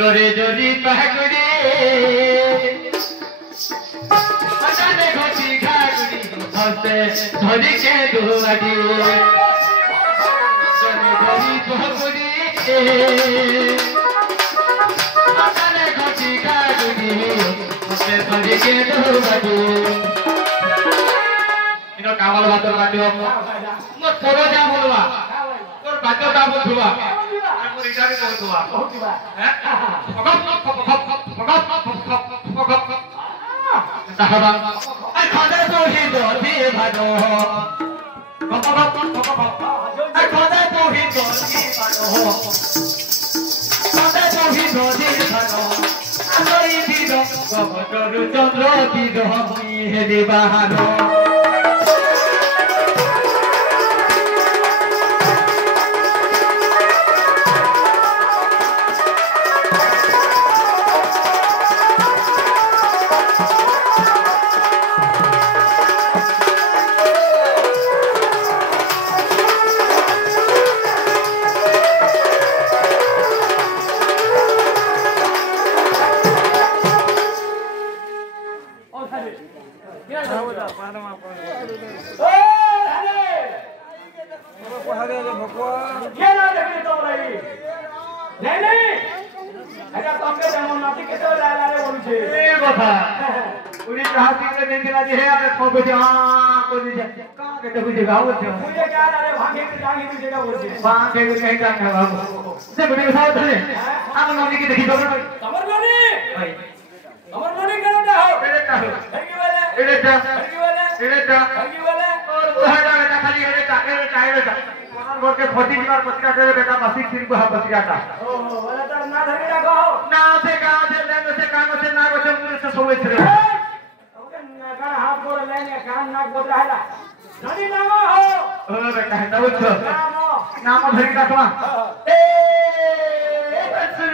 करे जोरी पहगुड़ी मचाने घोटी घागुड़ी हंसे धोरी के दुआड़ी करे जोरी पहगुड़ी मचाने घोटी घागुड़ी हंसे धोरी के दुआड़ी इनो कामल बातर बाटियो मोर पोरो जा बोलवा तोर बातो ता बोलवा मोर इडारी बोलवा हैं साहबा आई खादे तो ही दो भी भानो आई खादे तो ही दो भी भानो खादे तो ही दो भी भानो आलोई भी दो गबटरु चंद्र भी दो मी हेदि बाहानो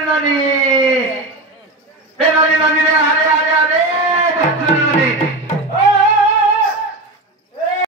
नानी